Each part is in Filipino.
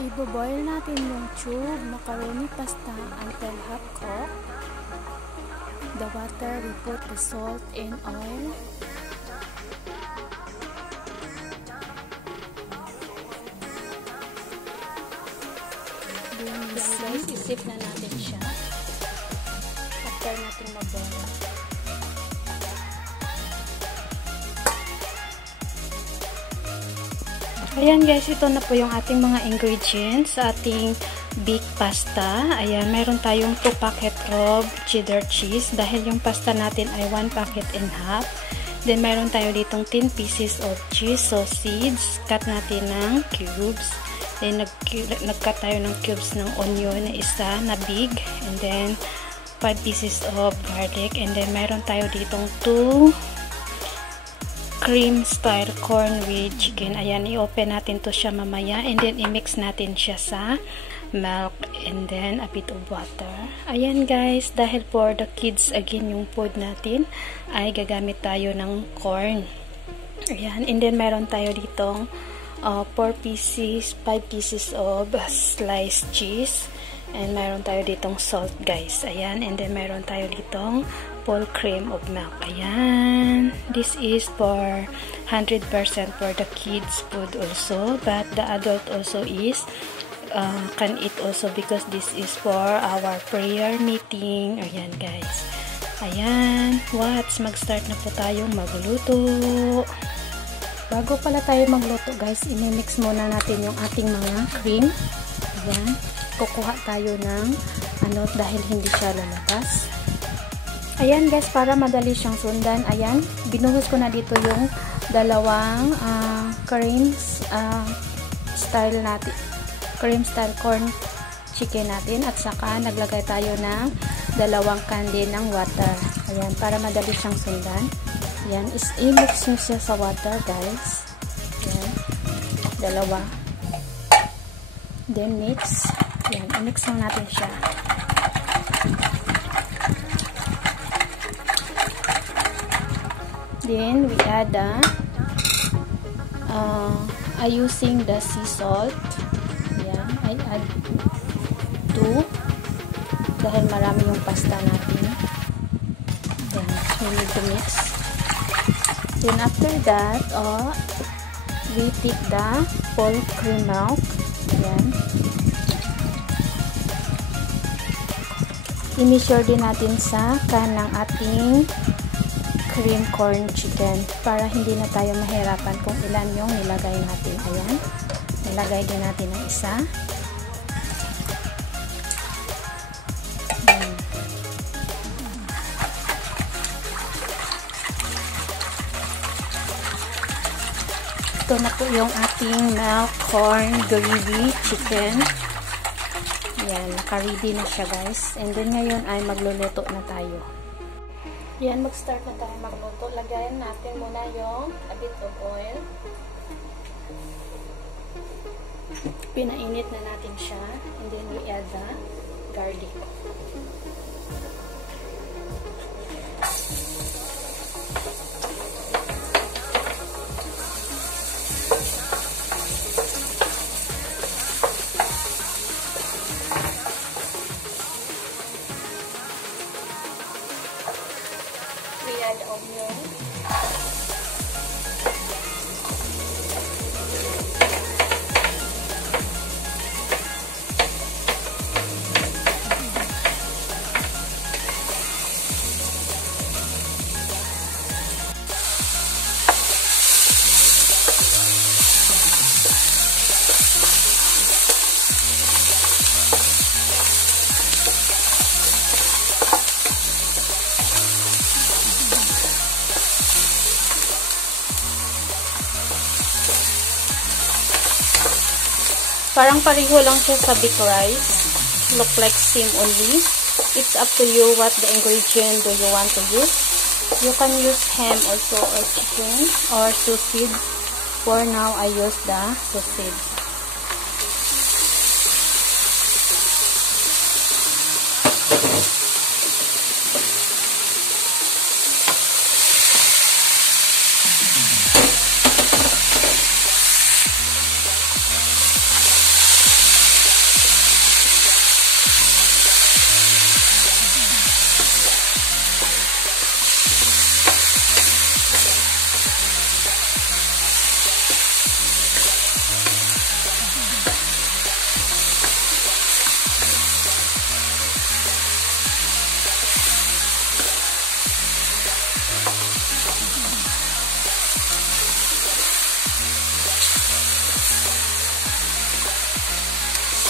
I-boil natin yung tube macaroni pasta until half cooked. The water, we put the salt and oil. Then guys, isip na natin siya after natin mag-boil. Ayan guys, ito na po yung ating mga ingredients sa ating big pasta. Ayan, meron tayong 2 packet of cheddar cheese dahil yung pasta natin ay 1 packet and half. Then meron tayo ditong 10 pieces of cheese sausage. Cut natin ng cubes. Then nag-cut tayo ng cubes ng onion na isa na big. And then 5 pieces of garlic. And then meron tayo ditong 2 cream style corn with chicken. Ayan, i-open natin to siya mamaya and then i-mix natin siya sa milk and then a bit of water. Ayan guys, dahil for the kids again yung food natin ay gagamit tayo ng corn. Ayan, and then meron tayo ditong 5 pieces of sliced cheese and meron tayo ditong salt guys. Ayan, and then meron tayo ditong full cream of milk. Ayan. This is for 100% for the kids food also, but the adult also is can eat also because this is for our prayer meeting. Ayan guys. Ayan. Mag-start na po tayong magluto. Bago pala tayo magluto guys, i-mix muna natin yung ating mga cream. Ayan. Kukuha tayo ng dahil hindi siya lalabas. Ayan guys, para madali siyang sundan, ayan, binuhos ko na dito yung dalawang cream style corn chicken natin at saka naglagay tayo ng 2 can din ng water. Ayan, para madali siyang sundan. Ayan, i-mix nyo siya sa water guys. Ayan, 2. Then mix. Ayan, i-mix lang natin siya. Then we add using the sea salt. Ayan, I add 2 dahil marami yung pasta natin. Then we need to mix. Then after that, we take the full cream milk. Ayan. I-measure din natin sa can ng ating cream corn chicken para hindi na tayo mahirapan kung ilan yung nilagay natin. Ayan. Nilagay din natin ang isa. Ito na po yung ating milk corn gravy chicken. Ayan. Naka-ready na siya guys. And then ngayon ay magluluto na tayo. Yan, mag-start na tayo magluto. Lagayan natin muna yung a bit of oil. Pinainit na natin siya. And then we add the garlic. We add onion. Parang pareho lang siya sa big rice. Look like same only. It's up to you what the ingredient do you want to use. You can use ham also or chicken or sausage. For now, I use the sausage.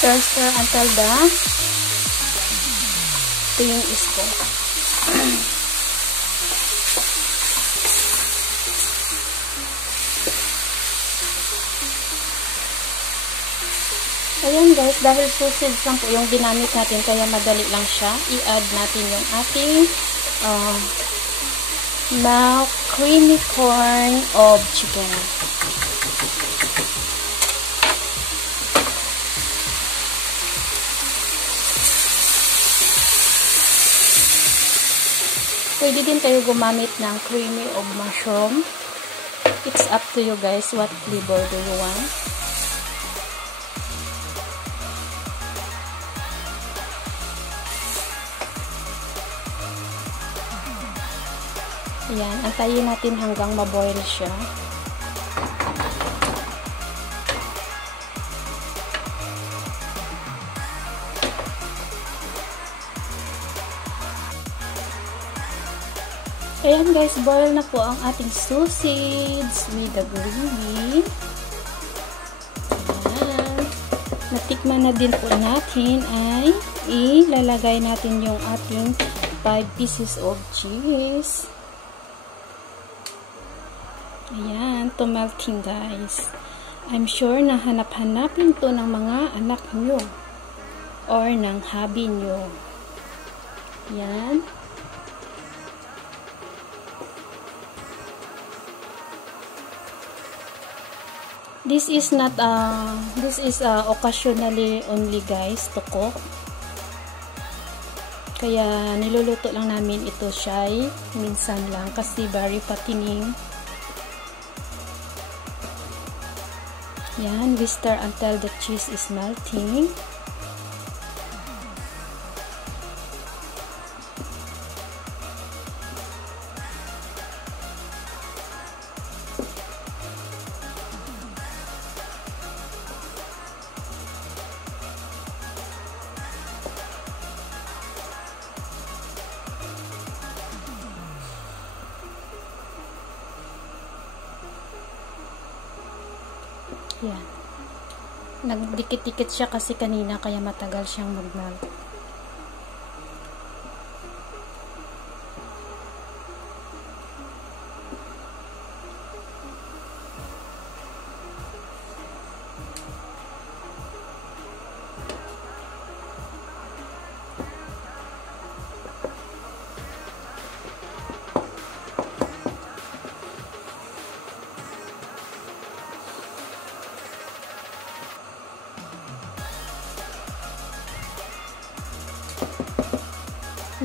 Stir until the thing is cooked. Ayan guys, dahil sausage lang po yung ginamit natin, kaya madali lang siya. I-add natin yung ating milk creamy corn of chicken. Pwede din tayo gumamit ng creamy of mushroom. It's up to you guys what flavor do you want. Ayan, antayin natin hanggang maboil siya. Ayan guys, boil na po ang ating sausage with the gravy. Ayan. Natikman na din po natin ay ilalagay natin yung ating 5 pieces of cheese. Ayan, to melting guys. I'm sure na hanap-hanapin to ng mga anak nyo or ng hubby nyo. Ayan. This is occasionally only guys to cook. Kaya niluluto lang namin ito siya minsan lang kasi very fattening. Yan, we stir until the cheese is melting. Yan. Nagdikit-dikit siya kasi kanina kaya matagal siyang mag-melt.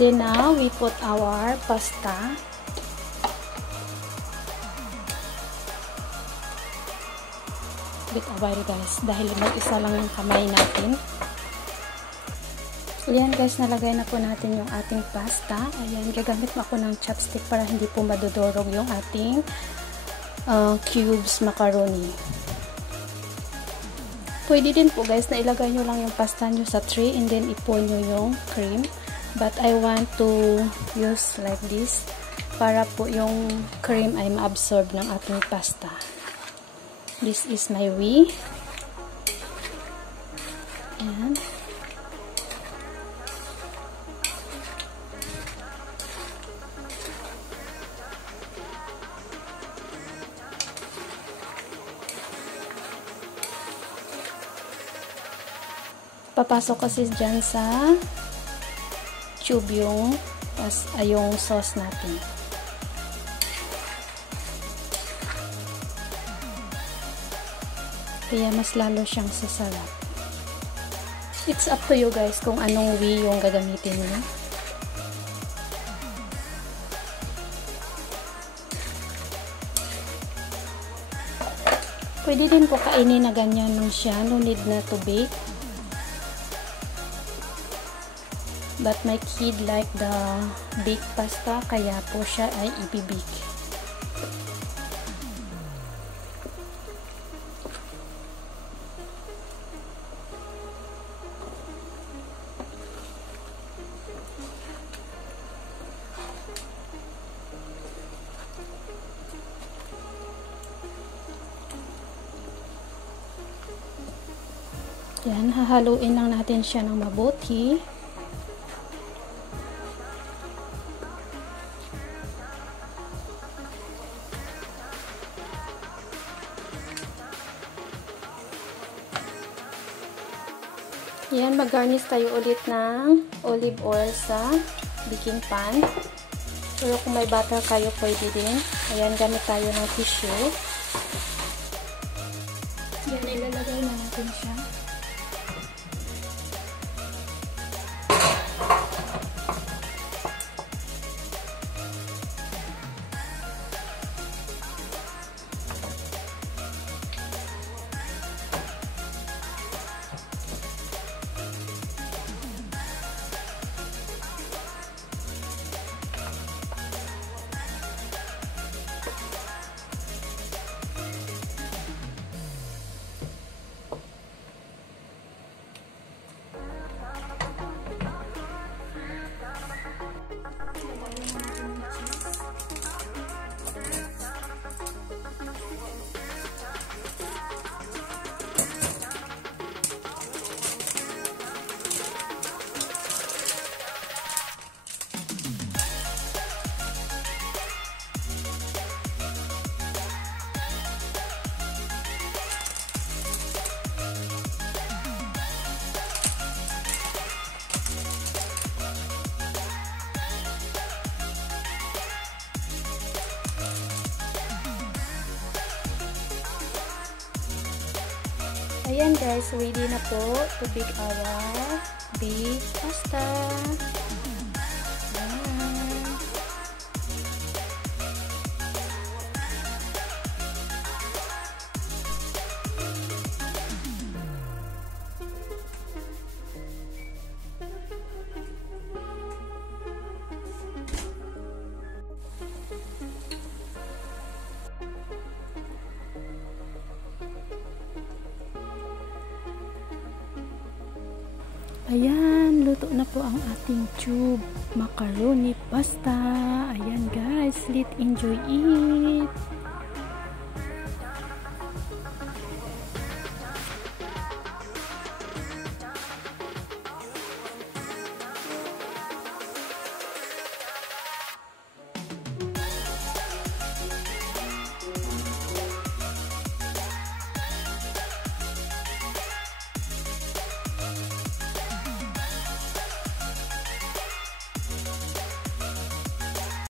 Then now we put our pasta. Wait a while guys, dahil mag-isa lang yung kamay natin. Ayan guys, nalagay na po natin yung ating pasta. Ayan, gagamit ako ng chopstick para hindi po madudurog yung ating cubes macaroni. Pwede din po guys na ilagay nyo lang yung pasta nyo sa tray and then ipon nyo yung cream. But I want to use like this para po yung cream ay ma-absorb ng ating pasta. This is my way. Ayan. Papasok kasi dyan sa tube yung sauce natin. Kaya mas lalo siyang sasarap. It's up to you guys kung anong way yung gagamitin niyo. Pwede din po kainin na ganyan lang siya. No need na to bake. But my kid like the baked pasta, kaya po siya ay ibibake. Yan, hahaluin lang natin siya ng mabuti. Yan, mag-garnish tayo ulit ng olive oil sa baking pan. Pero kung may butter kayo, pwede din. Ayan, gamit tayo ng tissue. Yan, ilalagay na natin siya. Ayan guys, ready na po to bake our big pasta. Ayan. Ayan, luto na po ang ating tube macaroni pasta. Ayan guys, let's enjoy it.